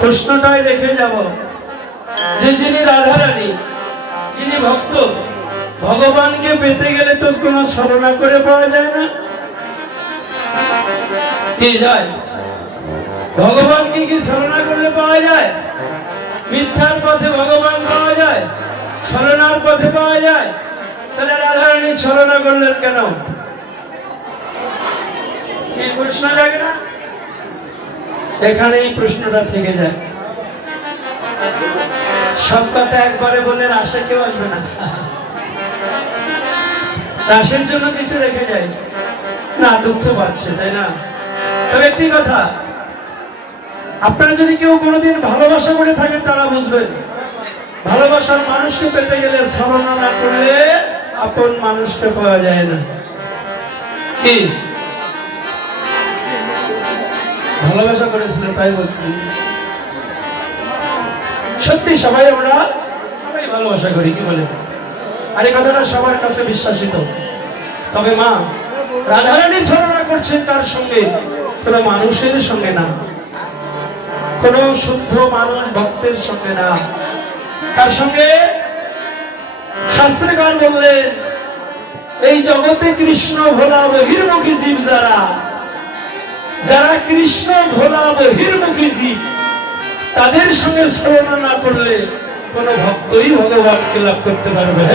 প্রশ্নটাই রেখে যাব যে যিনি রাধারানী, যিনি ভক্ত, ভগবানকে পেতে গেলে তো কোনো ছলনা করে পাওয়া যায় না, কি যায়? ভগবানকে কি ছলনা করলে পাওয়া যায়? মিথ্যার পথে ভগবান পাওয়া যায়, ছলনার পথে পাওয়া যায়। তাহলে রাধারানী ছলনা করলেন কেন? এই প্রশ্ন জাগে না? এখানেই প্রশ্নটা থেকে যায়। সব কথা একবারে বলে রাসে কেউ আসবে না, রাসের জন্য কিছু রেখে যায় না, দুঃখ পাচ্ছে, তাই না? তবে একটি কথা, আপনারা যদি কেউ কোনোদিন ভালোবাসা করে থাকেন তারা বুঝবেন, ভালোবাসার মানুষকে পেতে গেলে ছলনা না করলে আপন মানুষকে পাওয়া যায় না। কি ভালোবাসা করেছিল তাই বলছেন? সত্যি সবাই আমরা সবাই ভালোবাসা করি, কি বলে? আর এই কথাটা সবার কাছে বিশ্বাসিত। তবে মা রাধারানী ছলনা করছেন তার সঙ্গে, কোনো মানুষের সঙ্গে না, কোন শুদ্ধ মানুষ ভক্তের সঙ্গে না। তার সঙ্গে শাস্ত্রকার বললেন, এই জগতে কৃষ্ণ ভোলা বহির্মুখী জীব যারা, যারা কৃষ্ণ ভোলা বহির্মুখী জীব, তাদের সঙ্গে ছলনা না করলে কোন ভক্তই ভগবানকে লাভ করতে পারবে না।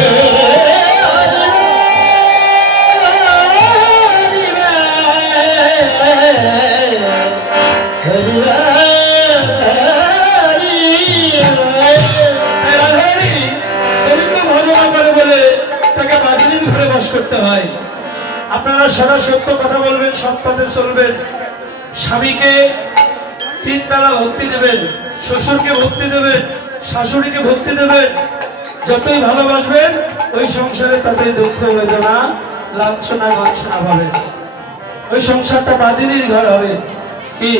করতে হয়। আপনারা সারা সত্য কথা বলবেন, সৎ পথে চলবেন, স্বামীকে 3 বেলা ভক্তি দেবেন, শ্বশুরকে ভক্তি দেবেন, শাশুড়িকে ভক্তি দেবেন। যতই ভালোবাসবেন ওই সংসারে ততই দুঃখ বেদনা লাঞ্ছনা গঞ্ছনা পাবেন। ওই সংসারটা বাদিনীর ঘর হবে। কি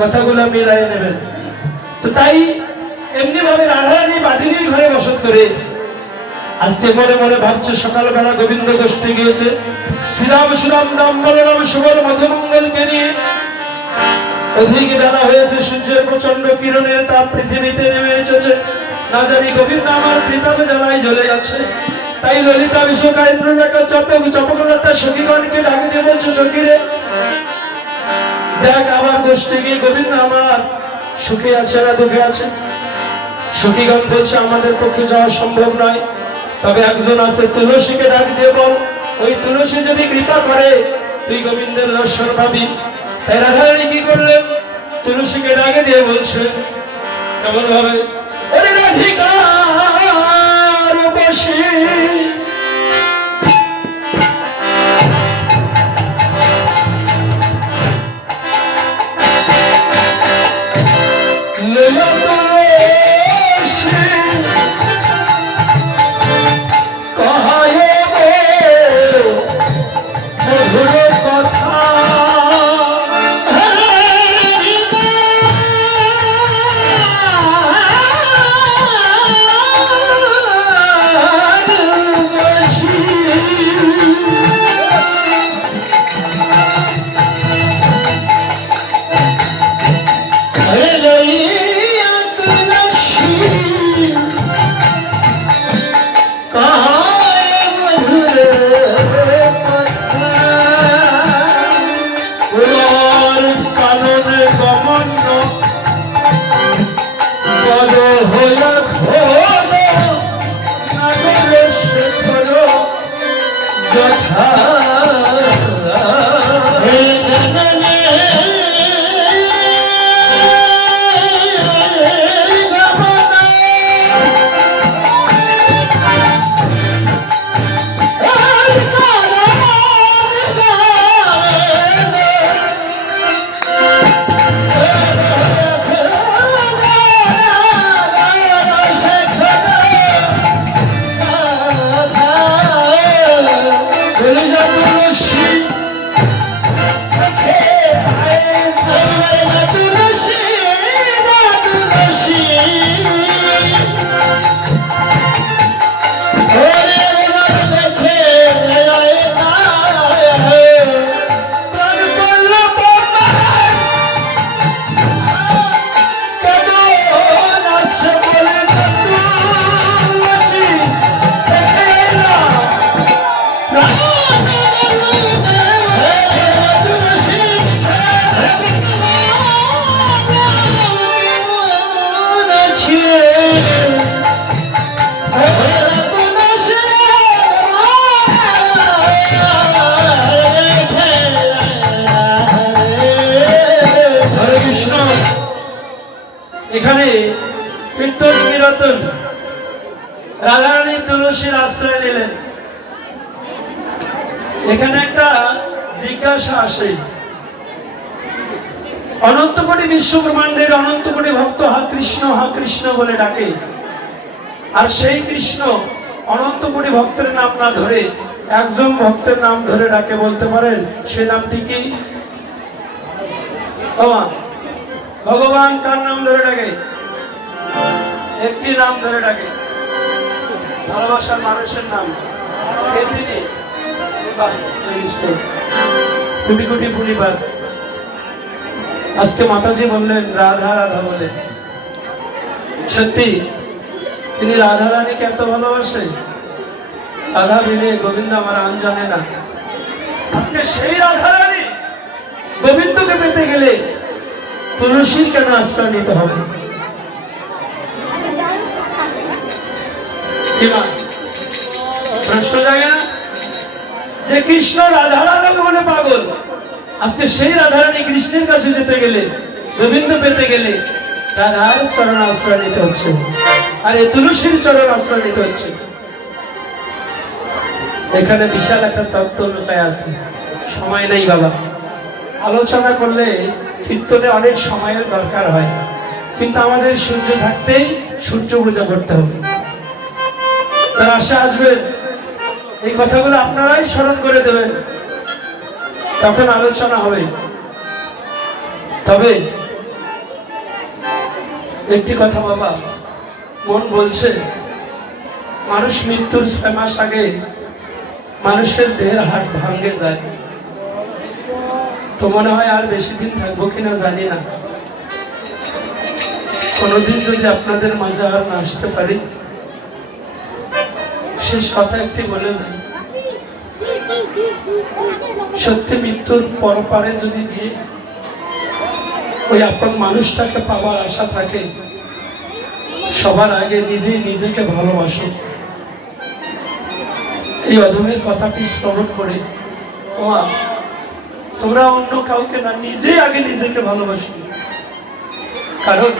কথাগুলো মিলাই নেবেন। তো তাই এমনি ভাবে রাধারানী বাদিনীর ঘরে বসত করে আজকে মনে মনে ভাবছে, সকালবেলা গোবিন্দ গোষ্ঠী গিয়েছে, শ্রীরাম শ্রীরাম রাম বলরাম সুবল মধুমঙ্গলকে নিয়ে। অধিক বেলা হয়েছে, সূর্যের প্রচন্ড কিরণের তাপ পৃথিবীতে নেমে এসেছে। না জানি গোবিন্দ আমার প্রীতম জ্বালায় জ্বলে যাচ্ছে। তাই ললিতা বিশ্বকায় চপকলতা সখীগণকে ডাকে দিয়ে বলছে, সখীরে দেখ আমার গোষ্ঠী গিয়ে গোবিন্দ আমার সুখে আছে না দুঃখে আছে। সখীগণ বলছে, আমাদের পক্ষে যাওয়া সম্ভব নয়, তবে একজন আছে, তুলসীকে ডাক দিয়ে বল, ওই তুলসী যদি কৃপা করে তুই গোবিন্দের দর্শন পাবি। তাই রাধারানী কি করলেন? তুলসীকে ডাকে দিয়ে বলছে কেমন ভাবে, ওরে রাধিকার বসে এখানে কীর্তন কীর্তন রাধারানী তুলসীর আশ্রয় নিলেন। এখানে একটা জিজ্ঞাসা আসে, অনন্ত কোটি বিশ্ব ব্রহ্মাণ্ডের অনন্ত কোটি ভক্ত হা কৃষ্ণ বলে ডাকে, আর সেই কৃষ্ণ অনন্ত কোটি ভক্তের নাম না ধরে একজন ভক্তের নাম ধরে ডাকে, বলতে পারেন সে নামটি কি? ভগবান কার নাম ধরে ডাকে? একটি নাম ধরে ডাকে, ভালোবাসার মানুষের নাম। কে তিনি? কোটি কোটি পরিবার। আজকে মাতাজি বললেন রাধা রাধা বলে, সত্যি তিনি রাধা রানীকে এত ভালোবাসে? রাধা বিনে গোবিন্দ আমার আন জানে না। আজকে সেই রাধা রানী গোবিন্দকে পেতে গেলে তুলসীর কেন আশ্রয় নিতে হবে? প্রশ্ন জাগে না যে কৃষ্ণ রাধা রাধা বলে পাগল, আজকে সেই রাধারানী কৃষ্ণের কাছে যেতে গেলে, গোবিন্দ পেতে গেলে রাধার চরণ আশ্রয় নিতে হচ্ছে, আর এই তুলসীর চরণ আশ্রয় নিতে হচ্ছে। এখানে বিশাল একটা তত্ত্ব লুকায় আছে, সময় নেই বাবা। আলোচনা করলে কীর্তনে অনেক সময়ের দরকার হয়, কিন্তু আমাদের সূর্য থাকতেই সূর্য পূজা করতে হবে। তার আশা আসবেন, এই কথাগুলো আপনারাই স্মরণ করে দেবেন, তখন আলোচনা হবে। তবে একটি কথা বাবা, মন বলছে মানুষ মৃত্যুর 6 মাস আগে মানুষের দেহের হাড় ভাঙ্গে যায়, তো মনে হয় আর বেশি দিন থাকবো কিনা জানি না। কোনোদিন যদি আপনাদের মাঝে আর না আসতে পারি, শেষ কথা একটি বলে যাই, সত্যি মৃত্যুর পরপারে যদি গিয়ে ওই আপন মানুষটাকে পাওয়ার আশা থাকে, সবার আগে নিজেই নিজেকে ভালোবাসো। এই অধমের কথাটি শ্রবণ করে তোমরা অন্য কাউকে না, নিজেই আগে নিজেকে ভালোবাসো। কারণ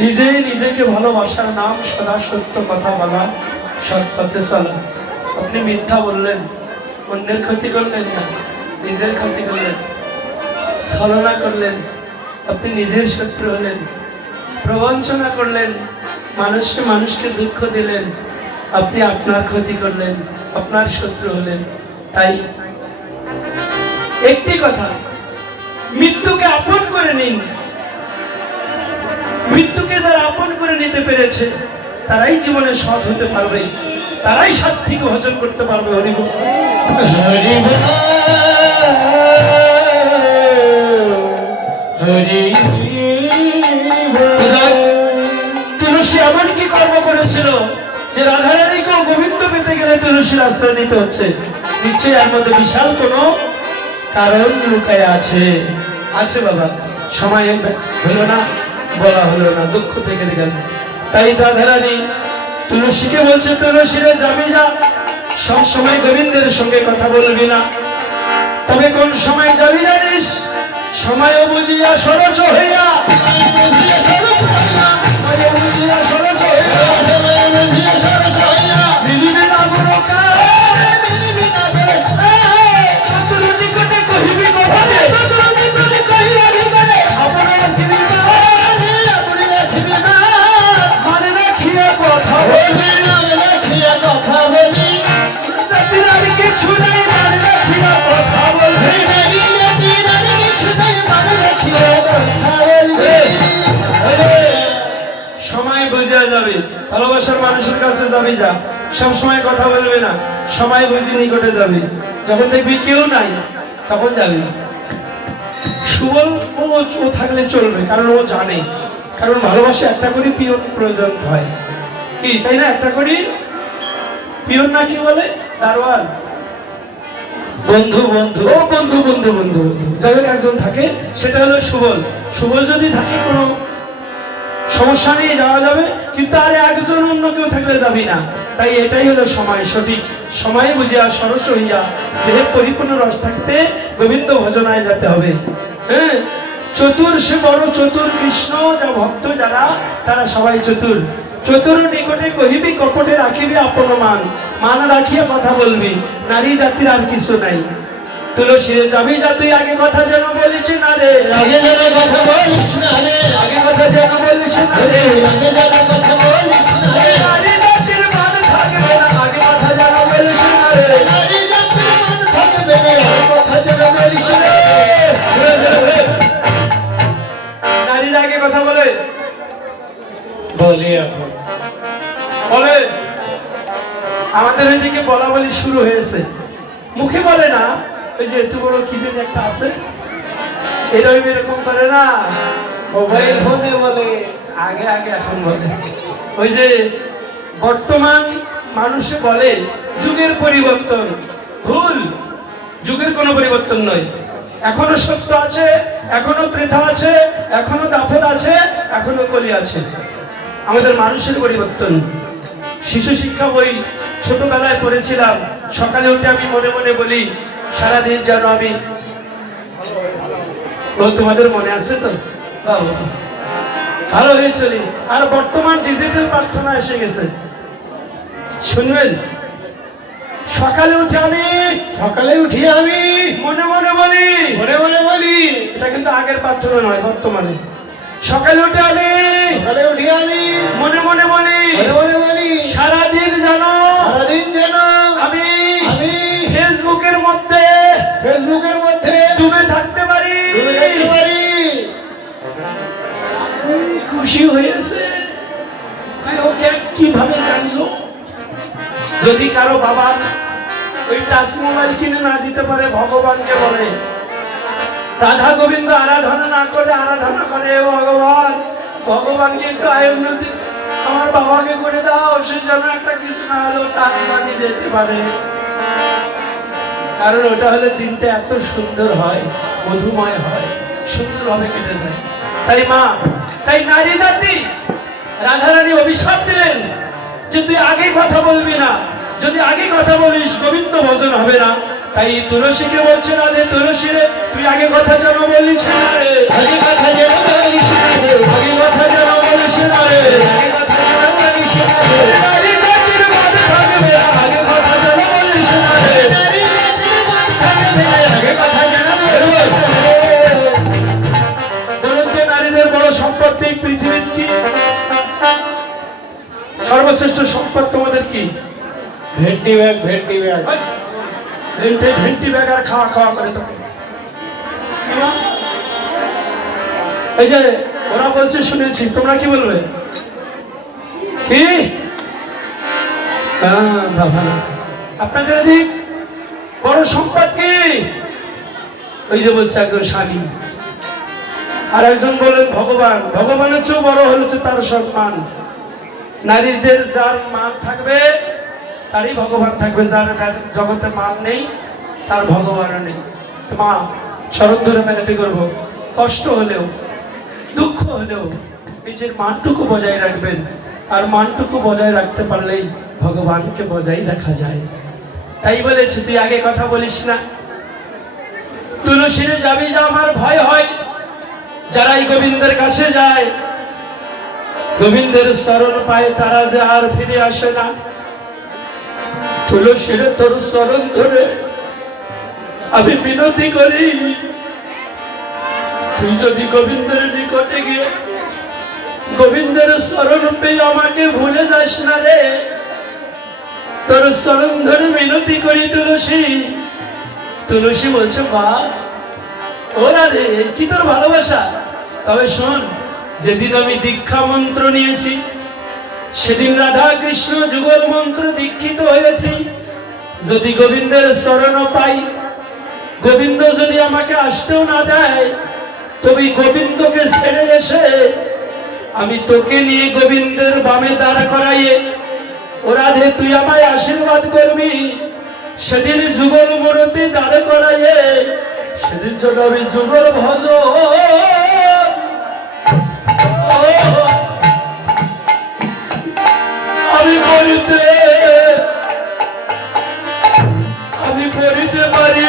নিজেই নিজেকে ভালোবাসার নাম সদা সত্য কথা বলা, সৎ পথে চলা। আপনি মিথ্যা বললেন, অন্যের ক্ষতি করলেন না, নিজের ক্ষতি করলেন। ছলনা করলেন, আপনি নিজের শত্রু হলেন। প্রবঞ্চনা করলেন, মানুষকে দুঃখ দিলেন, আপনি আপনার ক্ষতি করলেন, আপনার শত্রু হলেন। তাই একটি কথা, মৃত্যুকে আপন করে নিন। মৃত্যুকে যারা আপন করে নিতে পেরেছে তারাই জীবনে সৎ হতে পারবে, তারাই শাস্তিকে ভজন করতে পারবে। হরিবল হরিবল তুলসী এমন কি কর্ম করেছিল যে রাধারানীকেও গোবিন্দ পেতে গেলে তুলসীর আশ্রয় নিতে হচ্ছে? নিশ্চয়ই এর মধ্যে বিশাল কোনো কারণ লুকায় আছে। আছে বাবা, সময় হলো না, বলা হলো না, দুঃখ থেকে গেল। তাই রাধারানী তুলসীকে বলছে, তুলসীরে যাবি যা, সব সময় গোবিন্দের সঙ্গে কথা বলবি না, তবে কোন সময় যাবি জানিস? সময় বুঝিয়া সরচ হইয়া, ভালোবাসার মানুষের কাছে যাবি যা, সবসময় কথা বলবি না, সময় বুঝি নিকটে যাবি। যখন দেখবি কেউ নাই তখন যাবি। সুবল ও থাকলে চলবে, কারণ ও জানে, কারণ ভালোবাসা একটা করে পিয়ন প্রয়োজন হয়, কি তাই না? একটা করি পিয়ন না কি বলে, দারোয়ান, বন্ধু বন্ধু, ও বন্ধু বন্ধু বন্ধু যাই হোক একজন থাকে, সেটা হলো সুবল। সুবল যদি থাকে কোনো সমস্যা নিয়ে যাওয়া যাবে, কিন্তু আর একজন অন্য কেউ থাকলে যাবি না। তাই এটাই হলো সময়, সঠিক সময় বুঝিয়া সরস হইয়া দেহে পরিপূর্ণ রস থাকতে গোবিন্দ ভজনায় যেতে হবে। হ্যাঁ, চতুর সে বড় চতুর, কৃষ্ণ যা ভক্ত যারা তারা সবাই চতুর। চতুর নিকটে কহিবি কপটে রাখিবি আপন মান, মান রাখিয়া কথা বলবি, নারী জাতির আর কিছু নাই। তুলসীরে যাবি যা তুই আগে কথা যেন বলিস না রে, আগে যেন কথা বলিস না রে, আগে কথা যেন বলিস না রে, আগে যেন কথা বলিস না রে, নারী জাতির মান থাকবে না, আগে কথা যেন বলিস না রে, নারী জাতির মান থাকবে না, আগে কথা যেন বলিস না রে। নারীরা আগে কথা বলে বলি এখন বলে, আমাদের ওইদিকে বলা বলি শুরু হয়েছে, মুখে বলে না, ওই যে এত বড় কি যেন একটা আছে এরকম করে না, মোবাইল ফোনে বলে। আগে আগে এখন বলে। ওই যে বর্তমান মানুষে বলে যুগের পরিবর্তন, ভুল। যুগের কোনো পরিবর্তন নয়, এখনো সত্য আছে, এখনো ত্রেতা আছে, এখনো দাফর আছে, এখনো কলি আছে। আমাদের মানুষের পরিবর্তন। শিশু শিক্ষা বই ছোটবেলায় পড়েছিলাম, সকালে উঠে আমি মনে মনে বলি সারাদিন যেন আমি, ও তোমাদের মনে আছে তো, বাবা ভালো হয়ে চলি। আর বর্তমান ডিজিটাল প্রার্থনা এসে গেছে, শুনবেন, সকালে উঠে আমি মনে মনে বলি, এটা কিন্তু আগের প্রার্থনা নয়, বর্তমানে। সকালে উঠে আমি মনে মনে বলি সারাদিন যেন আমি ফেসবুকের মধ্যে ডুবে থাকতে পারি। খুশি হয়েছে, ওকে কিভাবে জানলো? যদি কারো বাবার ওই টাচ মোবাইল কিনে না দিতে পারে, ভগবানকে বলে রাধা গোবিন্দ আরাধনা না করে আরাধনা করে, ভগবান ভগবানকে একটু আয় উন্নতি আমার বাবাকে করে দাও, সে যেন একটা কিছু না হলেও টাচ বানিয়ে যেতে পারে। কারণ ওটা হলে দিনটা এত সুন্দর হয়, মধুময় হয়, সুন্দরভাবে কেটে যায়। তাই মা, তাই নারী জাতি রাধারানী অভিশাপ দিলেন যে তুই আগে কথা বলবি না, যদি আগে কথা বলিস গোবিন্দ ভজন হবে না। তাই তুলসীকে বলছে না রে, তুলসী রে তুই আগে কথা যেন বলিস না রে, আগে কথা যেন বলিস না রে, আগে কথা যেন বলিস না রে, আগে কথা যেন বলিস না রে, নারী জাতির মান থাকবে না, আগে কথা যেন বলিস না রে, নারী জাতির মান থাকবে না, আগে কথা যেন বলিস না রে। বলুন তো নারীদের বড় সম্পত্তি পৃথিবীর কি? সর্বশ্রেষ্ঠ সম্পদ তোমাদের কি? ভেন্টি ব্যাগ ভেন্টি ব্যাগ আর খাওয়া খাওয়া করে তোকে। এই যে ওরা বলছে শুনেছি, তোমরা কি বলবে? কি বাবা, আপনাদের এদিক বড় সম্পদ কি? ওই যে বলছে একজন স্বামী, আর একজন বলেন ভগবান। ভগবানের চেয়েও বড় হচ্ছে তার সম্মান। নারীদের যার মান থাকবে তারই ভগবান থাকবে, যার জগতে মান নেই তার ভগবানও নেই। মা চরণ ধরে মেলাতে করবো, কষ্ট হলেও দুঃখ হলেও নিজের মানটুকু বজায় রাখবেন, আর মানটুকু বজায় রাখতে পারলেই ভগবানকে বজায় রাখা যায়। তাই বলেছে তুই আগে কথা বলিস না। তুলসীরে যাবি যা, আমার ভয় হয় যারাই গোবিন্দের কাছে যায়, গোবিন্দের শরণ পায় তারা যে আর ফিরে আসে না। তুলসীর তোর শরণ ধরে আমি বিনতি করি, তুই যদি গোবিন্দের নিকটে গিয়ে গোবিন্দের শরণ পেয়ে আমাকে ভুলে যাস না রে। তোর শরণ ধরে মিনতি করি তুলসী। তুলসী বলছে বা ও রাধে, কি তোর ভালোবাসা। তবে শোন, যেদিন আমি দীক্ষা মন্ত্র নিয়েছি সেদিন রাধা কৃষ্ণ যুগল মন্ত্র দীক্ষিত হয়েছি। যদি গোবিন্দের শরণ পাই, গোবিন্দ যদি আমাকে আসতেও না দেয়, তবে গোবিন্দকে ছেড়ে এসে আমি তোকে নিয়ে গোবিন্দের বামে দাঁড় করাইয়ে ও রাধে তুই আমায় আশীর্বাদ করবি। সেদিন যুগল মূর্তি দাঁড় করাইয়ে সেদিন জন্য আমি যুগল ভজ আমি করিতে পারি।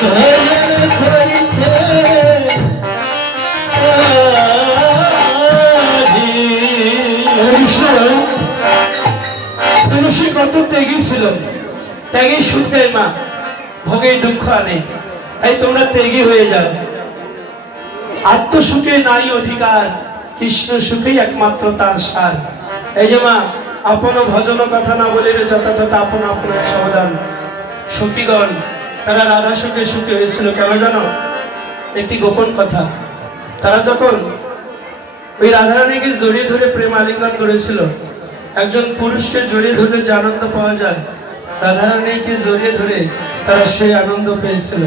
ভজন করিতে তুলসী কত ত্যাগী ছিল, ত্যাগী সুখ দেয় মা, ভোগে দুঃখ আনে। তাই তোমরা ত্যাগী হয়ে যাও। আত্মসুখে নাই অধিকার, কৃষ্ণ সুখেই একমাত্র তার সার। এই যে মা, আপন ভজন কথা না বলিলে যথাযথ আপন আপনার সাবধান। সখীগণ তারা রাধা সুখে সুখে হয়েছিল কেন জানো? একটি গোপন কথা। তারা যখন ওই রাধারানীকে জড়িয়ে ধরে প্রেম আলিঙ্গন করেছিল, একজন পুরুষকে জড়িয়ে ধরলে যে আনন্দ পাওয়া যায়, রাধারানীকে জড়িয়ে ধরে তারা সেই আনন্দ পেয়েছিল।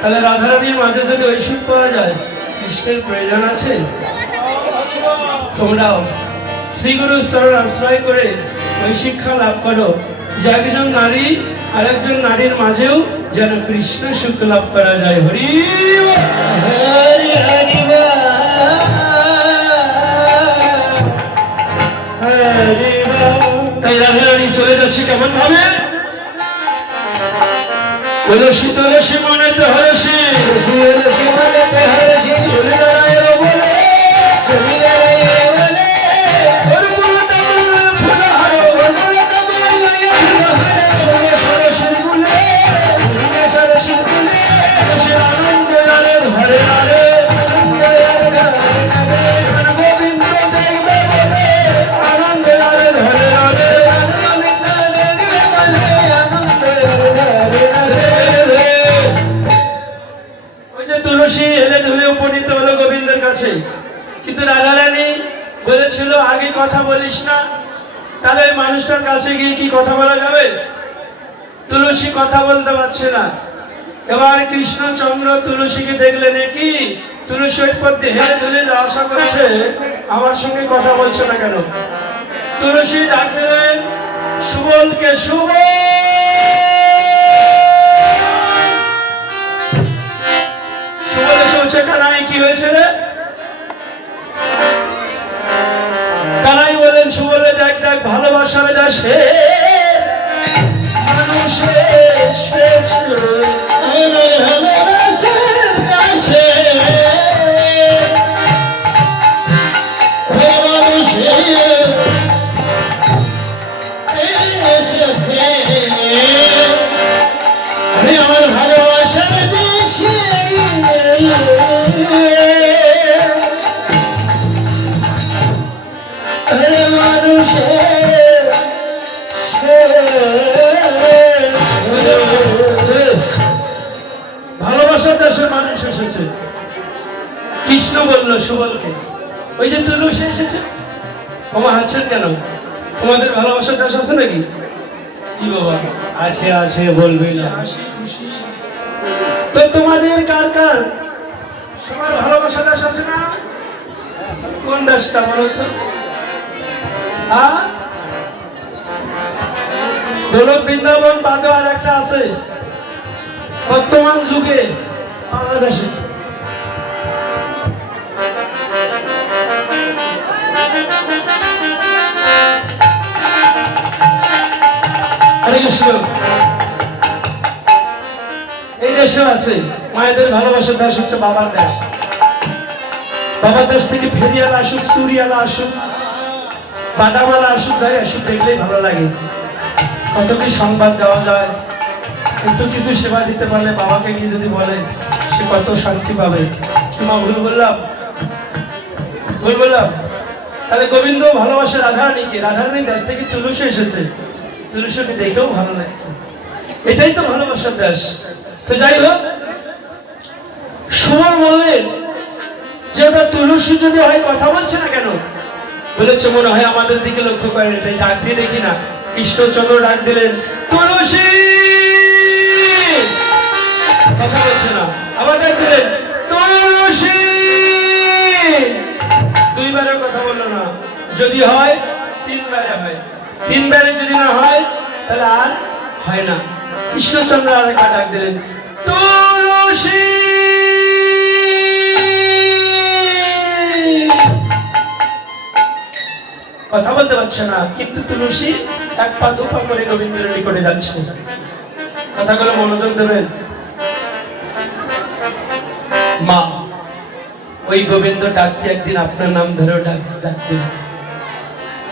তাহলে রাধারানীর মাঝে যদি ওই সুখ পাওয়া যায়, কৃষ্ণের প্রয়োজন আছে? তোমরাও শ্রীগুরুর চরণ আশ্রয় করে ওই শিক্ষা লাভ করো যে একজন নারী আর একজন নারীর মাঝেও যেন কৃষ্ণ সুখ লাভ করা যায়। হরি হরি হরি হরি তাই রাধারানী চলে যাচ্ছে কেমন ভাবে? তুলসী তুলসী মনেতে হরসি, তুলসী মনেতে হরসি, চলে দাঁড়ায় বলে, তুমি দাঁড়াইয়া বলে, হরিবল তামিল ফুলহার, বল কমল মায়া বলে সরসির বুলে, বলে সরসী ফুলে, সে আনন্দ আরে ধরে আরে, আনন্দ আর ধরে ধরে, গোবিন্দ দেখবে বলে, আনন্দ আরে ধরে আরে, গোবিন্দ দেখবে বলে, আনন্দ আর ধরে ধরে। ওই যে তুলসী হেলে ধুলে উপনীত হলো গোবিন্দের কাছে। কিন্তু রাধারানী বলেছিল আগে কথা বলিস না, তাহলে ওই মানুষটার কাছে গিয়ে কি কথা বলা যাবে? তুলসী কথা বলতে পারছে না। এবার কৃষ্ণচন্দ্র তুলসীকে দেখলেন, কি তুলসী ওই পথে হেলে ধুলে আশা করছে, আমার সঙ্গে কথা বলছে না কেন? তুলসী ডাক দিলেন সুবলকে, সুবল। সুবল এসে বলছে, কানাই কি হয়েছে রে? কানাই বলেন সুবলে, দেখ দেখ ভালোবাসার দেশে মানুষে এসেছে, ভালোবাসার কাছে ভালোবাসে এসেছে, আমি আমার ভালোবাসার দেশে আরে মানুষে ভালোবাসার দেশের মানুষ এসেছে। কৃষ্ণ বলল সুবলকে, ওই যে তুলসী এসেছে। তোমার হাসছেন কেন? তোমাদের ভালোবাসার দেশ আছে নাকি? কি বাবা, আছে আছে বলবি না, হাসি খুশি তো তোমাদের কার কার সবার ভালোবাসার দেশ আছে না? কোন দেশটা বলো তো? গোলক বৃন্দাবন বাদে আর একটা আছে বর্তমান যুগে বাংলাদেশে। হরে কৃষ্ণ। এই দেশে আছে মায়েদের ভালোবাসার দেশ, হচ্ছে বাবার দেশ। বাবার দেশ থেকে ফেরিয়ালা আসুক, সুরিয়ালা আসুক, বাদামালা আসুক, যাই আসুক, দেখলেই ভালো লাগে। কত কি সংবাদ দেওয়া যায়, একটু কিছু সেবা দিতে পারলে বাবাকে নিয়ে যদি বলে, সে কত শান্তি পাবে। কি মা ভুল বললাম? ভুল বললাম? তাহলে গোবিন্দ ভালোবাসে রাধারানীকে, রাধারানীর দেশ থেকে তুলসী এসেছে, তুলসীকে দেখেও ভালো লাগছে। এটাই তো ভালোবাসার দেশ। তো যাই হোক, সুবল বললেন যে ওটা তুলসী যদি হয় কথা বলছে না কেন? বলেছে মনে হয় আমাদের দিকে লক্ষ্য করেন, তাই ডাক দিয়ে দেখি না। কৃষ্ণচন্দ্র ডাক দিলেন, তুলসী, কথা বলছে না। আবার ডাক দিলেন, তুলসী, দুইবারে কথা বললো না। যদি হয় তিনবারে হয়, তিনবারে যদি না হয় তাহলে আর হয় না। কৃষ্ণচন্দ্র আর একটা ডাক দিলেন, তুলসী। কথা বলতে পারছে না, কিন্তু তুলসী এক পা দু পা করে গোবিন্দের নিকটে যাচ্ছে। কথাগুলো মনোযোগ দেবেন। মা ওই গোবিন্দ ডাকতে একদিন আপনার নাম ধরে ডাকতে,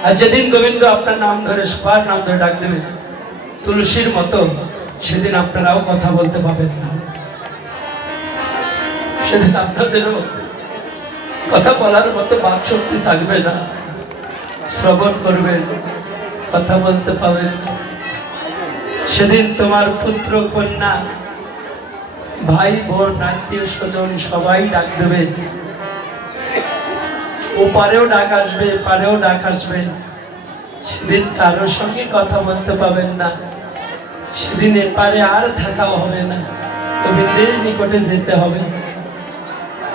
আর যেদিন গোবিন্দ আপনার নাম ধরে সবার নাম ধরে ডাক দেবে তুলসীর মতো, সেদিন আপনারাও কথা বলতে পাবেন না। সেদিন আপনাদেরও কথা বলার মতো বাক শক্তি থাকবে না, শ্রবণ করবেন, কথা বলতে পাবেন না। সেদিন তোমার পুত্র কন্যা ভাই বোন আত্মীয় স্বজন সবাই ডাক দেবে, ওপারেও ডাক আসবে এপারেও ডাক আসবে। সেদিন কারোর সঙ্গে কথা বলতে পাবেন না, সেদিন এপারে আর থাকাও হবে না, গোবিন্দের নিকটে যেতে হবে।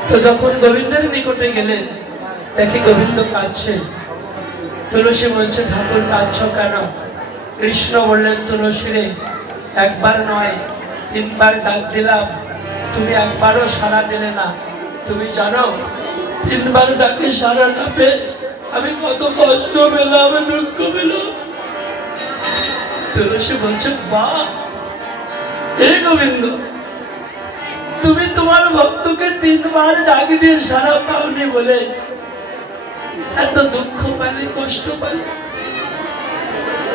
তো যখন গোবিন্দের নিকটে গেলেন দেখে গোবিন্দ কাঁদছে। তুলসী বলছে ঠাকুর কাঁদছ কেন? কৃষ্ণ বললেন তুলসী রে, একবার নয় 3 বার ডাক দিলাম, তুমি একবারও সাড়া দিলে না। তুমি জানো 3 বার ডাকে সাড়া না পেয়ে আমি কত কষ্ট পেলাম, দুঃখ পেলাম। তুলসী বলছে বাহ, হে গোবিন্দ, তুমি তোমার ভক্তকে 3 বার ডাক দিয়ে সাড়া পাওনি বলে এত দুঃখ পালে, কষ্ট পালে।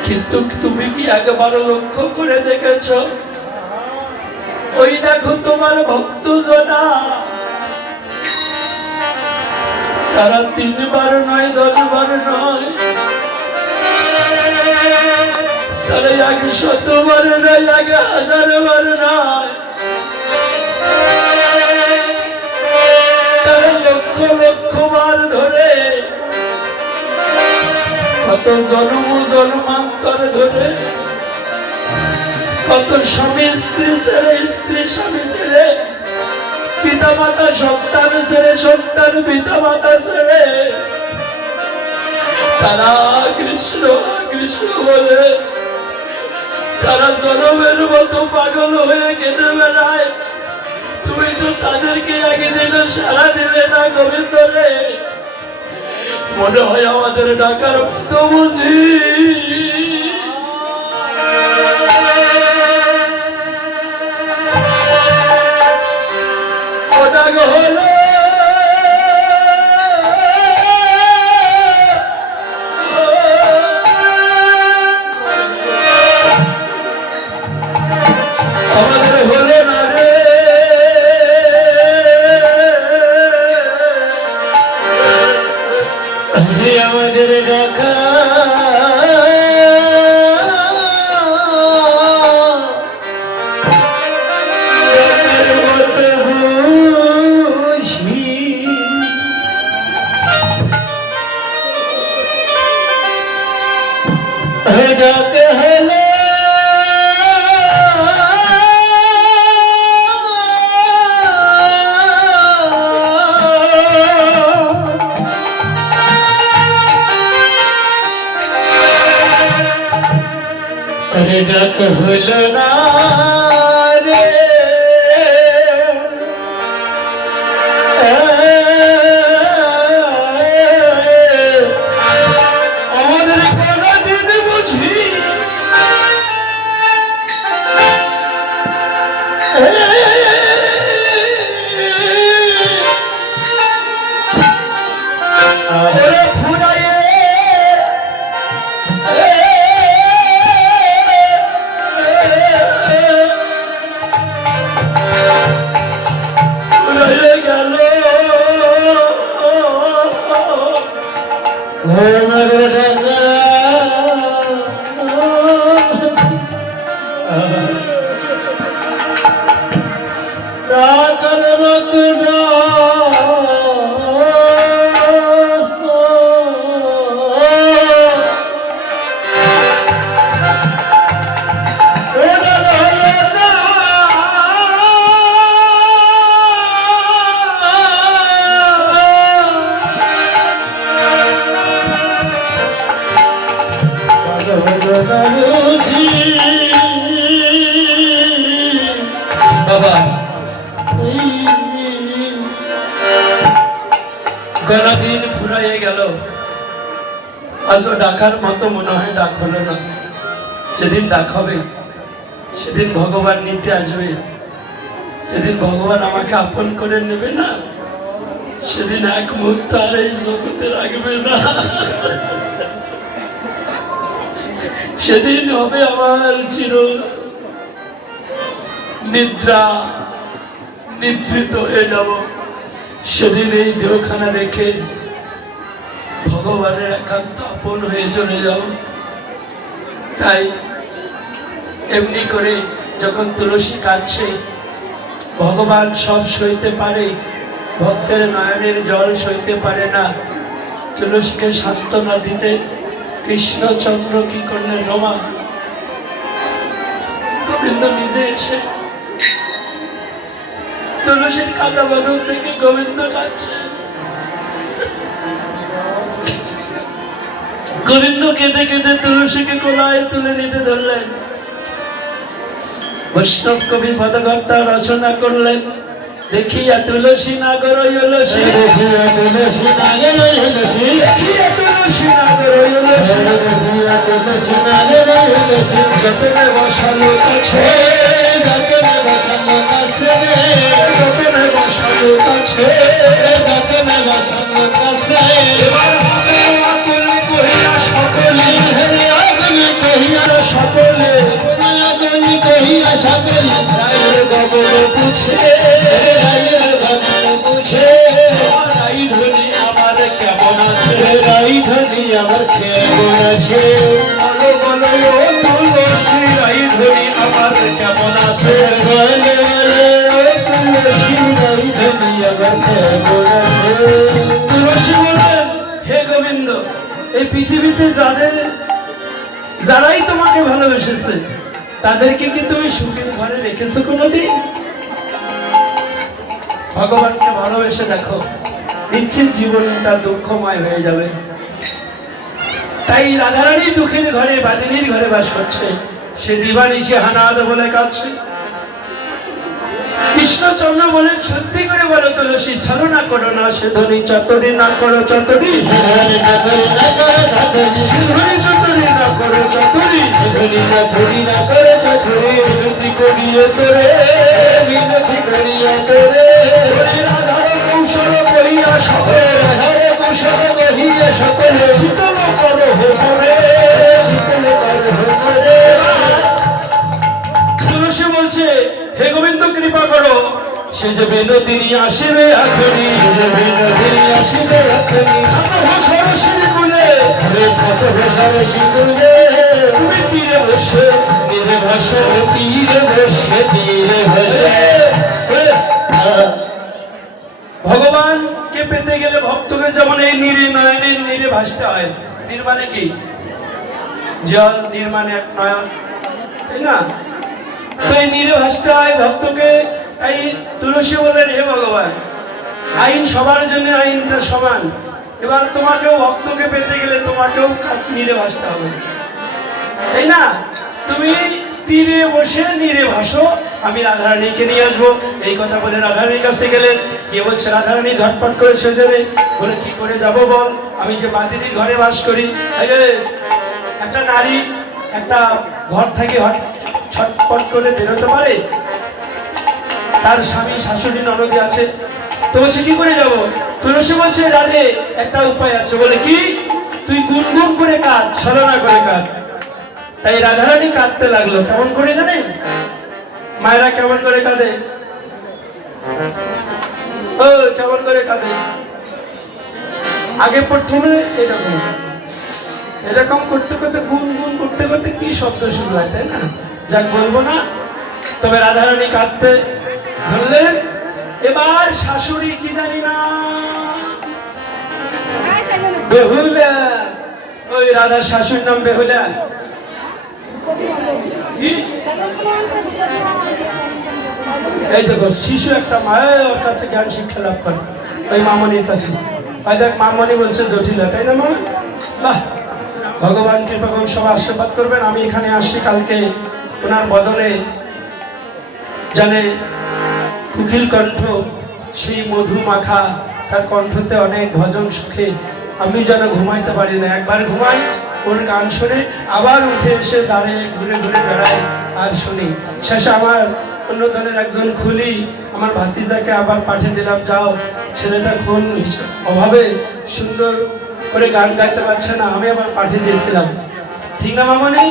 কিন্তু তুমি কি একবারও লক্ষ্য করে দেখেছ, ওই দেখো তোমার ভক্ত জনা তারা 3 বার নয় 10 বার নয়, তারা আগে 100 বার নয়, আগে 1000 বার নয়, তারা লক্ষ লক্ষ বার ধরে কত জন্ম জন্মান্তর ধরে, কত স্বামী স্ত্রী ছেড়ে, স্ত্রী স্বামী ছেড়ে, পিতা মাতা সন্তান ছেড়ে, সন্তান পিতা মাতা ছেড়ে তারা কৃষ্ণ কৃষ্ণ বলে তারা জনমের মতো পাগল হয়ে কেটে বেড়ায়। তুমি তো তাদেরকে একদিনও সাড়া দিলে না গোবিন্দ রে। মনে হয় আমাদের ডাকার কত বুঝি, ও ডাক হলো আমাদের হলো না রে। আমাদের ডাকা ডাক হলে ডাক হলো না রে। আমাদের কোনদিন বুঝি বাবা গণদিন ফুরাইয়ে গেল, আজও ডাকার মতো মনে হয় ডাক হলো না। যেদিন ডাক হবে সেদিন ভগবান নিতে আসবে, যেদিন ভগবান আমাকে আপন করে নেবে না, সেদিন এক মুহূর্ত আর এই জগতে রাখবে না। সেদিন হবে আমার চির নিদ্রা, নিদ্রিত হয়ে যাব। সেদিন এই দেহখানা রেখে ভগবানের একান্ত আপন হয়ে চলে যাব। তাই এমনি করে যখন তুলসী কাঁদছে, ভগবান সব সইতে পারে, ভক্তের নয়নের জল সইতে পারে না। তুলসীকে সান্ত্বনা দিতে কৃষ্ণচন্দ্র কি করলেন, রমা গোবিন্দ নিজে এসে তুলসীর কাঁদা বদল থেকে গোবিন্দ কাঁদছে। গোবিন্দ কেঁদে কেঁদে তুলসীকে কোলায় তুলে নিতে ধরলেন। বৈষ্ণব কবি পদকর্তা রচনা করলেন, দেখিয়া তুলসী নাগর অলসী, দেখিয়া তুলসী নাগর অলসী, দেখিয়া তুলসী নাগর অলসী, দেখিয়া তুলসী নাগর অলসী, যতনে বসালো কাছে, যতনে বসালো কাছে, যতনে বসালো কাছে, যতনে বসালো কাছে, এবার হবে আকুল কহিয়া সকলে, আকুল কহিয়া সকলে, আকুল কহিয়া সকলে, রায়ের গগন পুছে, রায়ের গগন পুছে, রাই ধনী আমার কেমন আছে, রাই ধনী আমার কেমন আছে, বলো বলো ও তুলসী, রাই ধনী আমার কেমন আছে, বলো বলো ও তুলসী, রাই ধনী আমার কেমন আছে। তুলসী বলেন, হে গোবিন্দ, এই পৃথিবীতে যারাই তোমাকে ভালোবেসেছে, তাদেরকে কি তুমি সুখের ঘরে রেখেছো কোনোদিন? ভগবানকে ভালোবেসে দেখো, নিশ্চিত জীবনটা দুঃখময় হয়ে যাবে। তাই রাধারানী দুঃখের ঘরে, বাদিনীর ঘরে বাস করছে। সে দিবানিশি হানাদ বলে কাঁদছে। কৃষ্ণচন্দ্র বলেন, সত্যি করে বলো তুলসী, ছলনা করো না, সে ধনী চতরি না করো চতরি, চতরি না করো চতরি, চতরি না করো চতরি, বিনতি করিয়ে তোরে, বিনতি করিয়ে তোরে, রাধার কৌশল করিয়া সকলে, রাধার কৌশল করিয়া সকলে, শীতল করো হোরে, শীতল করো হোরে। তুলসী বলছে, হে গোবিন্দ কৃপা করো, সে যে বিনোদিনী আসিবে এখনই, সে যে বিনোদিনী আসিবে এখনই, সরস্বতী কুলে, সরস্বতী কুলে, তুমি তীরে বসে, তীরে বসে, তীরে বসে, তীরে বসে। ভগবানকে পেতে গেলে ভক্তকে যেমন এই নীরে, নয়নের নীরে ভাসতে হয়। নীর মানে কি? জল, নীর মানে এক নয়ন, তাই না? তো এই নীরে ভাসতে হয় ভক্তকে। তাই তুলসী বলেন, হে ভগবান, আইন সবার জন্য, আইনটা সমান। এবার তোমাকেও ভক্তকে পেতে গেলে তোমাকেও নীরে ভাসতে হবে, তাই না? তুমি তীরে বসে নীরে ভাসো, আমি রাধারানীকে নিয়ে আসবো। এই কথা বলে রাধারানীর কাছে গেলেন। গিয়ে বলছে, রাধারানী ঝটপট করে সেজে রে। বলে, কি করে যাব বল, আমি যে বাদিনীর ঘরে বাস করি। একটা নারী একটা ঘর থেকে ছটপট করে বেরোতে পারে? তার স্বামী, শাশুড়ি, ননদি আছে। তো বলছে, কি করে যাব? তুলসী বলছে, রাধে, একটা উপায় আছে। বলে, কি? তুই গুনগুন করে কাঁদ, ছলনা করে কাঁদ। তাই রাধারানী কাঁদতে লাগলো। কেমন করে জানেন? মায়েরা কেমন করে কাঁদে? ও কেমন করে কাঁদে? আগে প্রথমে এরকম এরকম করতে করতে, গুনগুন করতে করতে কি শব্দ শুরু হয়, তাই না? যাক, বলবো না। তবে রাধারানী কাঁদতে ধরলেন। এবার শাশুড়ি কি জানি না, বেহুলা, ওই রাধার শাশুড়ির নাম বেহুলা। এই দেখো, শিশু একটা মায়ের ওর কাছে জ্ঞান শিক্ষা লাভ করে, ওই মামনির কাছে। ওই দেখ, মামনি বলছে জটিলা, তাই না মা? বাহ, ভগবান কৃপা করে সবাই আশীর্বাদ করবেন। আমি এখানে আসছি কালকে ওনার বদলে, জানে কুকিল কণ্ঠ, সেই মধু মাখা তার কণ্ঠতে অনেক ভজন সুখে আমি যেন ঘুমাইতে পারি না। একবার ঘুমাই, ওর গান শুনে আবার উঠে এসে দাঁড়িয়ে ঘুরে ঘুরে বেড়াই। আর শুনি। শেষে আমার অন্য দলের একজন খুলি আমার ভাতিজাকে আবার পাঠিয়ে দিলাম, যাও ছেলেটা খুন অভাবে সুন্দর করে গান গাইতে পারছে না, আমি আবার পাঠিয়ে দিয়েছিলাম। ঠিক না মামনি?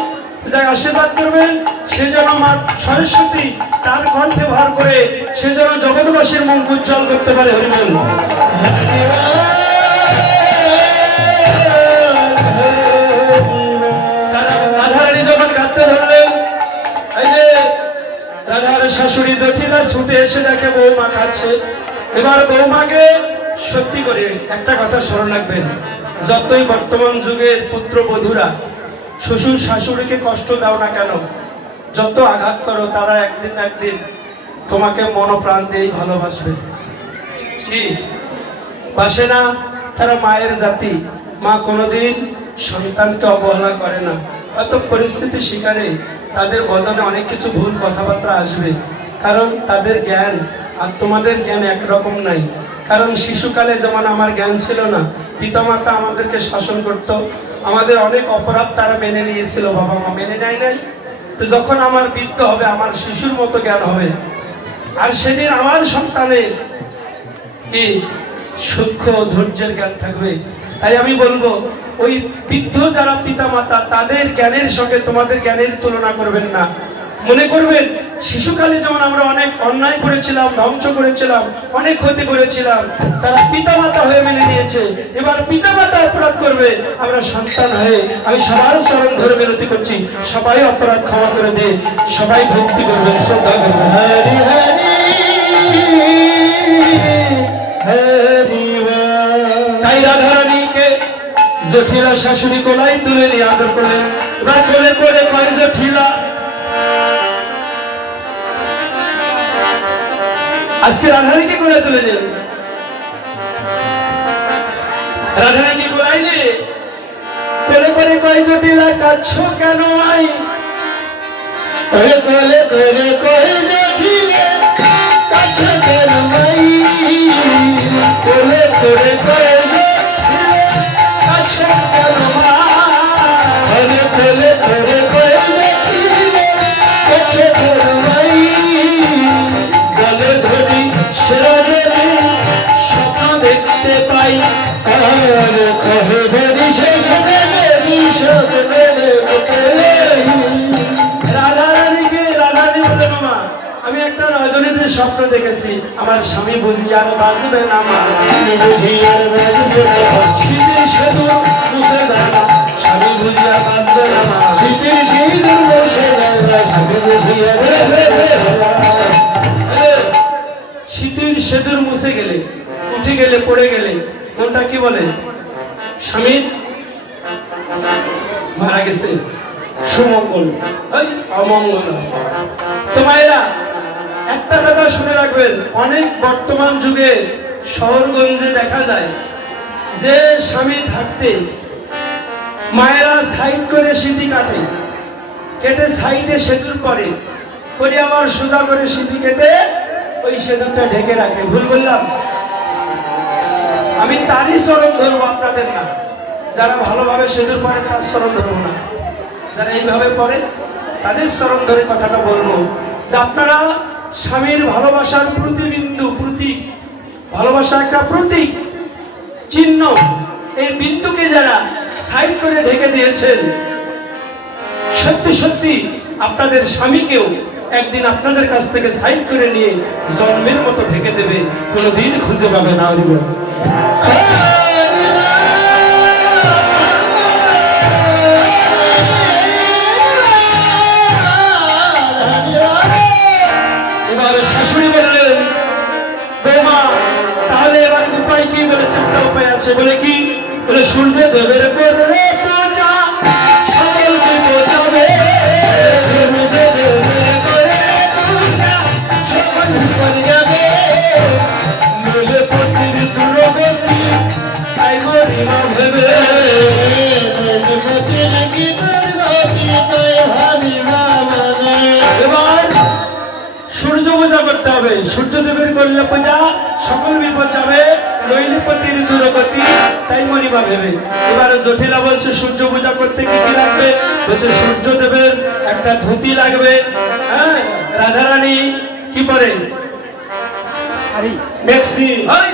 যাই আশীর্বাদ করবেন সে যেন মা সরস্বতী তার কণ্ঠে ভর করে সে যেন জগৎবাসীর মন উজ্জ্বল করতে পারে। হরিবল। রাধারানী যখন কাঁদতে ধরলেন, এই যে রাধার শাশুড়ি জটিলা ছুটে এসে দেখে বৌমা খাচ্ছে। এবার বৌমাকে সত্যি করে একটা কথা স্মরণ রাখবেন, যতই বর্তমান যুগের পুত্রবধূরা শ্বশুর শাশুড়িকে কষ্ট দাও না কেন, যত আঘাত করো, তারা একদিন না একদিন তোমাকে মনপ্রাণ দিয়েই ভালোবাসবে। কি বাসে না? তারা মায়ের জাতি। মা কোনোদিন সন্তানকে অবহেলা করে না। হয়তো পরিস্থিতি শিকারে তাদের বদনে অনেক কিছু ভুল কথাবার্তা আসবে, কারণ তাদের জ্ঞান আর তোমাদের জ্ঞান একরকম নাই। কারণ শিশুকালে যেমন আমার জ্ঞান ছিল না, পিতামাতা আমাদেরকে শাসন করত, আমাদের অনেক অপরাধ তারা মেনে নিয়েছিল, বাবা মা মেনে নেয় নাই। তো যখন আমার বৃদ্ধ হবে, আমার শিশুর মতো জ্ঞান হবে, আর সেদিন আমার সন্তানের কি সূক্ষ্ম ধৈর্যের জ্ঞান থাকবে। তাই আমি বলবো, ওই বৃদ্ধ যারা পিতা মাতা, তাদের জ্ঞানের সঙ্গে তোমাদের জ্ঞানের তুলনা করবেন না। মনে করবেন শিশুকালে যেমন আমরা অনেক অন্যায় করেছিলাম, ধ্বংস করেছিলাম, অনেক ক্ষতি করেছিলাম, তারা পিতামাতা হয়ে মেনে নিয়েছে। এবার পিতামাতা অপরাধ করবে, আমরা সন্তান হয়ে আমি সবার চরণ ধরে বিনতি করছি, সবাই অপরাধ ক্ষমা করে দিয়ে সবাই ভক্তি করবেন, শ্রদ্ধা করবেন। হরি হরি হরি তাই রাধারানীকে জটিলা শাশুড়ি কোলাই তুলে নিয়ে আদর করলেন। এবার কোলে কোলে কয় জটিলা, আজকে রাধারানীকে কোলে তুলে নেন। রাধারানীকে কোলাই নিয়ে কোলে করে কয় জটিলা, কাঁদছো কেন আই? কোলে কোলে কোলে কোলে জটিলা কাছে কেন মাই? কোলে কোলে কোলে কাঁদছো কেন আই? কোলে কোলে কোলে জটিলা কাছে কেন মাই? বলে ধরি সেরা যদি স্বপ্ন দেখতে পাই, আর কহে ধরি শেষ মেরে সব মেরে রাধারানীকে রাধারানী বলে, মামা আমি একটা রজনীতে স্বপ্ন দেখেছি, আমার স্বামী বুঝি আর বাঁচবে না, মা বুঝি আর বাজবে না, শীতের সেতু মুছে দেয় না, স্বামী বুঝি আর বাঁচবে না, মা শীতের সিঁদুর বসে যায়, স্বামী বুঝি আর শীতের সেতুর মুছে গেলে, উঠে গেলে, পড়ে গেলে মনটা কি বলে? স্বামী মারা গেছে, সুমঙ্গল, ওই অমঙ্গল। তো মায়েরা একটা কথা শুনে রাখবেন, অনেক বর্তমান যুগে শহরগঞ্জে দেখা যায় যে স্বামী থাকতে মায়েরা সাইড করে সিঁথি কাটে, কেটে সাইডে সেতুর করে, করে আবার সোজা করে সিঁথি কেটে ওই সেতুরটা ঢেকে রাখে। ভুল বললাম? আমি তারই চরণ ধরবো, আপনাদের না। যারা ভালোভাবে সেতুর পরে তার চরণ ধরবো না, যারা এইভাবে পড়ে তাদের চরণ ধরে কথাটা বলবো যে আপনারা স্বামীর ভালোবাসার প্রতিবিন্দু, প্রতীক, ভালোবাসা একটা প্রতীক, চিহ্ন, এই বিন্দুকে যারা সাইড করে ঢেকে দিয়েছেন, সত্যি সত্যি আপনাদের স্বামীকেও একদিন আপনাদের কাছ থেকে সাইড করে নিয়ে জন্মের মতো ঢেকে দেবে, কোনোদিন খুঁজে পাবে না। এবার শাশুড়ি বললেন, বৌমা তাহলে এবার উপায় কি? বলেছে একটা উপায় আছে। বলে কি? বলে সূর্য দেবের করলে পূজা, সকলকে বোঝাবে, সূর্য পূজা করতে হবে। সূর্যদেবের করলে পূজা, সকল বিপদ যাবে, নৈলিপতির দূরগতি তাই মণিমা ভেবে। এবারে জটিলা বলছে সূর্য পূজা করতে কি কি লাগবে? বলছে সূর্যদেবের একটা ধুতি লাগবে। হ্যাঁ, রাধারানী কি পরে? মেক্সি ওই!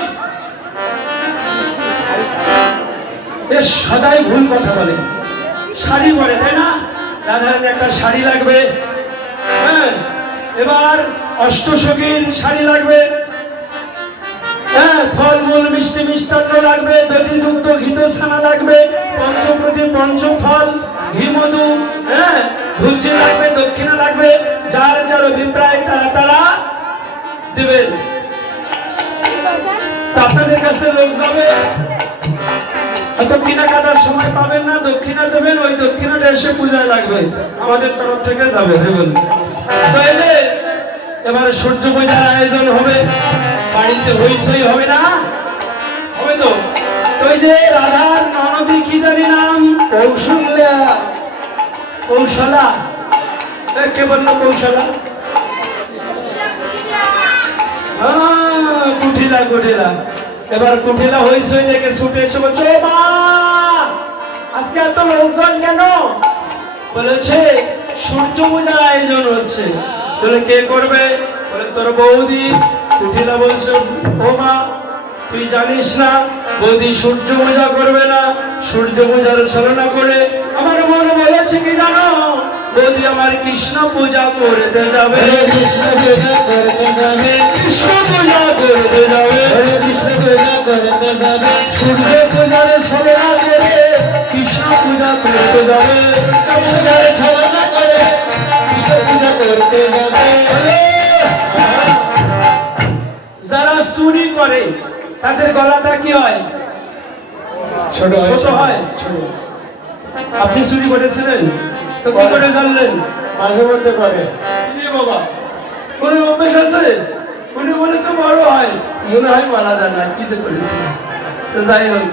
এ সদাই ভুল কথা বলে। শাড়ি পরে, তাই না? রাধারানী একটা শাড়ি লাগবে। হ্যাঁ, এবার অষ্টসখীর শাড়ি লাগবে। হ্যাঁ, ফলমূল মিষ্টি মিষ্টান্ন লাগবে, দধি দুগ্ধ ঘিত ছানা লাগবে, পঞ্চপ্রদীপ পঞ্চফল ঘি মধু, হ্যাঁ, ধূপজি লাগবে, দক্ষিণা লাগবে। যার যার অভিপ্রায় তারা তারা দেবেন। তা আপনাদের কাছে লোক যাবে, অত কেনাকাটার সময় পাবেন না, দক্ষিণা দেবেন, ওই দক্ষিণাটা এসে পূজায় লাগবে, আমাদের তরফ থেকে যাবে। তো এই যে এবারে সূর্য পূজার আয়োজন হবে, বাড়িতে হইচই হবে না? হবে তো? তো ওই যে রাধার ননদী কি জানি নাম? কৌশল্যা কৌশলা। কে বললো কৌশলা? কুঠিলা কুঠিলা। এবার কুঠিলা হইচই দেখে ছুটে এসে বলছে, ও মা, আজকে এত লোকজন কেন? বলেছে সূর্য পূজার আয়োজন হচ্ছে। বলে কে করবে? বলে তোর বৌদি। কুঠিলা বলছে, ও মা, তুই জানিস না বৌদি সূর্য পূজা করবে না, সূর্য পূজার ছলনা করে আমার মন বলেছে কি জানো, বৌদি আমার কৃষ্ণ পূজা করতে যাবে। কৃষ্ণ পূজা করতে যাবে, কৃষ্ণ পূজা করতে যাবে, কৃষ্ণ পূজা করতে যাবে, সূর্য পূজার ছলনা করে কৃষ্ণ পূজা করতে যাবে। পূজার ছলনা করে কৃষ্ণ পূজা করতে যাবে। যারা চুরি করে তাদের গলাটা কি হয়? ছোট ছোট হয়। ছোট আপনি চুরি করেছিলেন তো কি করে জানলেন? মাঝে মধ্যে করে। এ বাবা, কোন অভ্যেস আছে? উনি বলেছে বড় হয়, মনে হয় মারা যায় না, কি যে করেছিল। তো যাই হোক,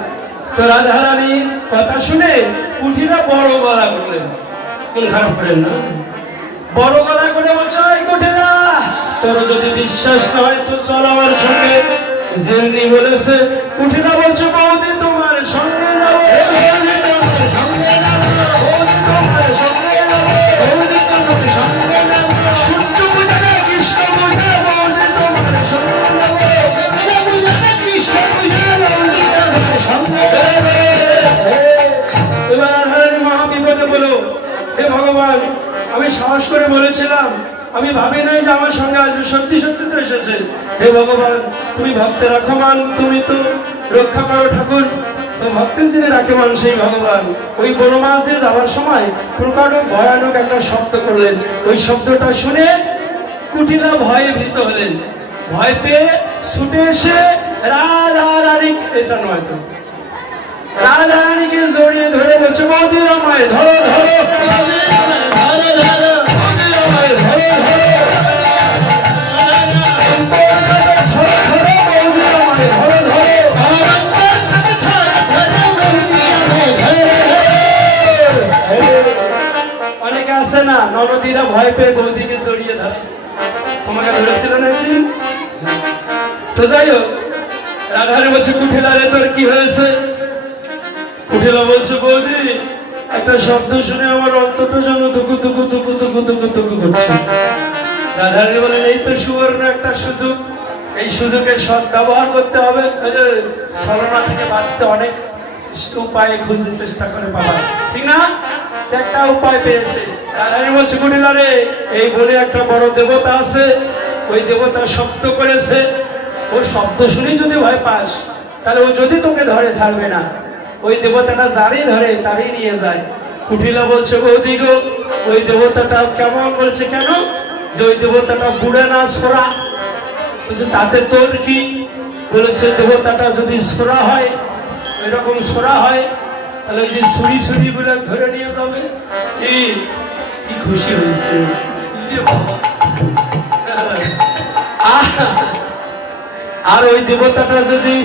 তো রাধারানীর কথা শুনে কুঠিরা বড় গলা করলেন। কোন খারাপ করেন না, বড় গলা করে বলছে, ওই কুঠিরা, তোর যদি বিশ্বাস না হয় তো চল আমার সঙ্গে। যেমনি বলেছে, কুঠিরা বলছে, বৌদি তোমার সঙ্গে যাবো, বৌদি তোমার সঙ্গে যাবো, বৌদি তোমার সঙ্গে যাবো, বৌদি তোমার সঙ্গে যাবো, সূর্য পূজা না কৃষ্ণ পূজা, বৌদি তোমার সঙ্গে যাবো, সূর্য পূজা না কৃষ্ণ পূজা, বৌদি তোমার সঙ্গে যাবো। এবার রাধারানী মহা বিপদে বলো, হে ভগবান, আমি সাহস করে বলেছিলাম, আমি ভাবি নাই যে আমার সঙ্গে আসবে, সত্যি সত্যি তো এসেছে। হে ভগবান, তুমি ভক্তের রক্ষমান, তুমি তো রক্ষা করো ঠাকুর। তো ভক্তের যিনি রাখেমান সেই ভগবান ওই বড় মাছ দিয়ে যাওয়ার সময় প্রকাণ্ড ভয়ানক একটা শব্দ করলেন। ওই শব্দটা শুনে কুটিলা ভয়ে ভীত হলেন। ভয় পেয়ে ছুটে এসে রাধারানী, এটা নয় তো, রাধারানীকে জড়িয়ে ধরে বলছে, বৌদি আমায় ধরো ধরো, বৌদি আমায় ধরো ধরো, বৌদি আমায় ধরো ধরো, অনেকে আছে না, ননদীরা ভয় পেয়ে বৌদিকে জড়িয়ে ধরে। তোমাকে ধরেছিল না একদিন? তো যাই হোক, রাধারানী বলছে, কুঠিলা রে, তোর কি হয়েছে? কুঠিলা বলছে, বৌদি, একটা শব্দ শুনে আমার অন্তরটা যেন দুকু দুকু দুকু দুকু দুকু দুকু করছে। রাধারানী বলেন, এই তো সুবর্ণ একটা সুযোগ, এই সুযোগের সৎ ব্যবহার করতে হবে। ছলনা থেকে বাঁচতে অনেক উপায় খুঁজতে চেষ্টা করে পাবা, ঠিক না? একটা উপায় পেয়েছে। রাধারানী বলছে, কুঠিলা রে, এই বলে একটা বড় দেবতা আছে, ওই দেবতা শব্দ করেছে, ও শব্দ শুনেই যদি ভয় পাস তাহলে ও যদি তোকে ধরে ছাড়বে না, ওই দেবতাটা যারই ধরে তারই নিয়ে যায়। কুঠিলা বলছে, বৌদি গো, ওই দেবতাটা কেমন? বলছে, কেন? যে ওই দেবতাটা বুড়ে না ছোড়া। বলছে, তাতে তোর কি? বলেছে, দেবতাটা যদি ছোড়া হয়, এরকম ছোড়া হয়, তাহলে ওই যে ছুরি ছুরি গুলো ধরে নিয়ে যাবে। কি খুশি হয়েছে! আর ওই দেবতাটা যদি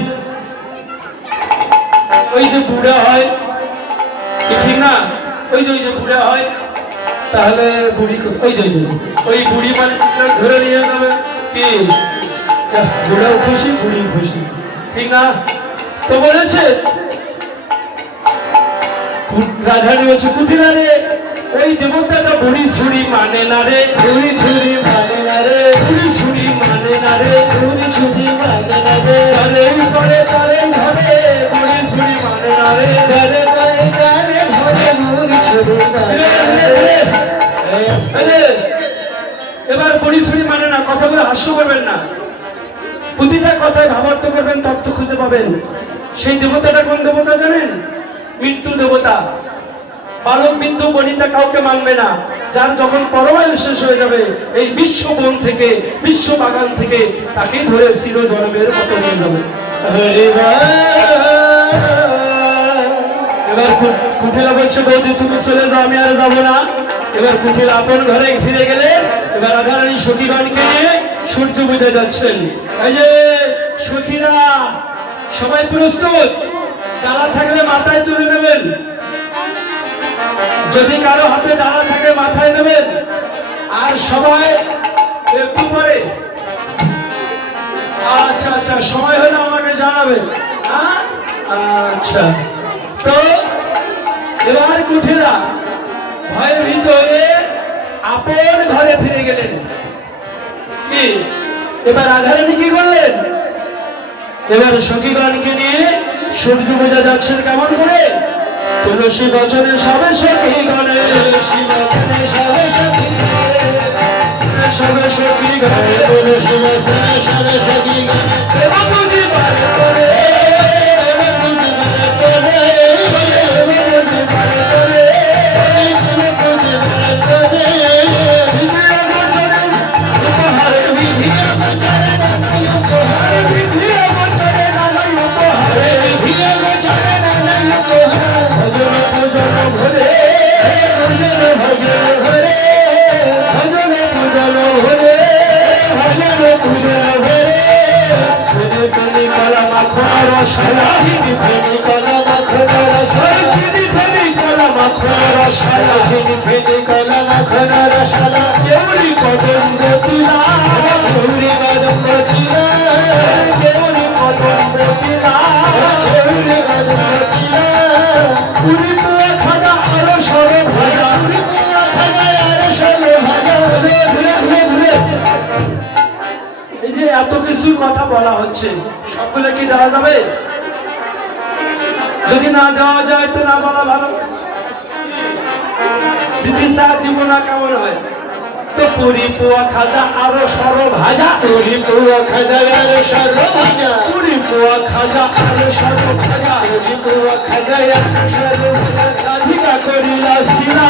ওই যে বুড়া হয়, ঠিক না? ওই যে বুড়া হয়, তাহলে বুড়ি ওই বুড়ি মানে ধরে নিয়ে যাবে। কি বুড়াও খুশি, বুড়ি খুশি। ঠিক না? তো বলেছে রাধারানী বলছে কুটিরা রে, ওই দেবতাটা বুড়ি ছুরি মানে না রে, বুড়ি ছুরি মানে না রে, বুড়ি ছুরি মানে না রে, বুড়ি ছুরি মানে না রে, তারে করে তারে ধরে বুড়ি ছুরি মানে না রে, ধরে ধরে ধরে ধরে বুড়ি ছুরি মানে না রে। আরে, এবার বুড়ি ছুরি মানে না, কথাগুলো হাস্য করবেন না, প্রতিটা কথায় ভাবার্থ করবেন, তথ্য খুঁজে পাবেন। সেই দেবতাটা কোন দেবতা জানেন? মৃত্যু দেবতা। বালক বিন্দু বনিতা কাউকে মানবে না, যার যখন পরমায়ু শেষ হয়ে যাবে এই বিশ্ব বন থেকে, বিশ্ব বাগান থেকে তাকে ধরে চির জন্মের মতো নিয়ে যাবে। হরি এবার কুটিলা বলছে বৌদি তুমি চলে যাও, আমি আর যাবো না। এবার কুটিলা আপন ঘরে ফিরে গেলে এবার রাধারানী সখীগণকে নিয়ে সূর্য বুঝে যাচ্ছেন। এই যে সখীরা সবাই প্রস্তুত, ডালা থাকলে মাথায় তুলে নেবেন, যদি কারো হাতে ডালা থাকে মাথায় নেবেন, আর সবাই একটু পরে আচ্ছা আচ্ছা সময় হলে আমাকে জানাবেন। হ্যাঁ? আচ্ছা, তো এবার কুঠিরা ভয়ের ভিতরে আপন ঘরে ফিরে গেলেন। কি এবার রাধারানী কি করলেন? এবার সখীগণকে নিয়ে সূর্য পূজা যাচ্ছেন কেমন করে? তুলসী বচনে সবে সখীগণে, তুলসী বচনে সবে সখীগণে, সবে সখীগণে, তুলসী বচনে সবে সখীগণে, দেব পুজিবার করে, দেব পুজিবার করে, দেব পুজিবার করে, দেব পুজিবার করে, উপহার বিধি গোচরে নানাই উপহার, বিধি অবচরে নানাই উপহার, বিধি গোচরে নানাই উপহার, ভজন পূজন ভরে, ভজন ভজন ঘরে, ভজন পূজন ভরে, ভজন পূজন ঘরে, চিনি ফেনি কলা মাখন রসালা, চিনি ফেনি কলা মাখন রসালা, চিনি ফেনি কলা মাখন রসালা, চিনি ফেনি কলা মাখন রসালা, কেউরি কদম্ব তুলা, গৌরী কদম্ব তিলা, কেউরি কদম্ব তুলা, গৌরী কদম্ব তিলা, পুরি পোয়া খাজা আরো সরে ভাজা, পুরি পোয়া খাজা আর সবে ভাজা, ধীরে ধীরে ধীরে ধীরে। এই যে এত কিছু কথা বলা হচ্ছে সবগুলো কি দেওয়া যাবে? যদি না দেওয়া যায় তো না বলা ভালো, দিদি চা দিব না কেমন হয়? তো পুরি পোয়া খাজা আরো সর ভাজা, পুরি পোয়া খাজা আর সর্ব ভাজা, পুরি পোয়া খাজা আরো সর ভাজা, পুরি পোয়া খাজা আর সর্ব ভাজা, রাধিকা করিলা শিলা,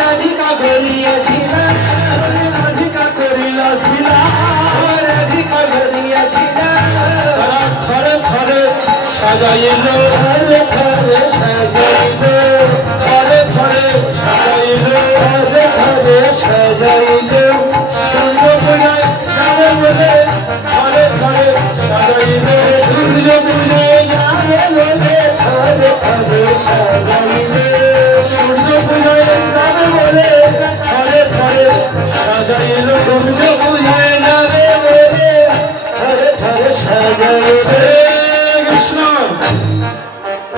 রাধিকা করিয়াছিলা, রাধিকা করিলা শিলা, রাধিকা করিয়াছিলা, তারা থরে থরে সাজাইল, ঘরে ঘরে সাজাইল, থরে থরে সাজাইল, ঘরে ঘরে সাজাইল, সূর্য পূজায় যাবে বলে থরে থরে সাজাইল, সূর্য পূজে যাবে বলে ঘরে ঘরে সাজাইল, সূর্য পূজায় যাবে বলে থরে থরে সাজাইল, সূর্য পূজায় যাবে বলে ঘরে ঘরে সাজাইল। হরে কৃষ্ণ।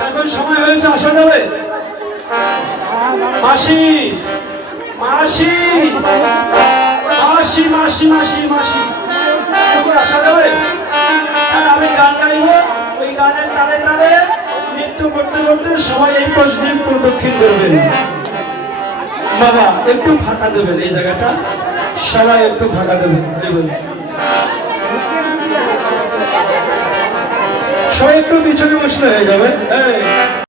এখন সময় হয়েছে, আসা যাবে। মাসি মাসি মাসি মাসি মাসি মাসি এখন আসা যাবে। আর আমি গান গাইবো, ওই গানের তালে তালে নৃত্য করতে করতে সবাই এই কোষ দিন প্রদক্ষিণ করবেন। বাবা একটু ফাঁকা দেবেন, এই জায়গাটা সবাই একটু ফাঁকা দেবেন, সবাই একটু পিছনে বসলে হয়ে যাবে।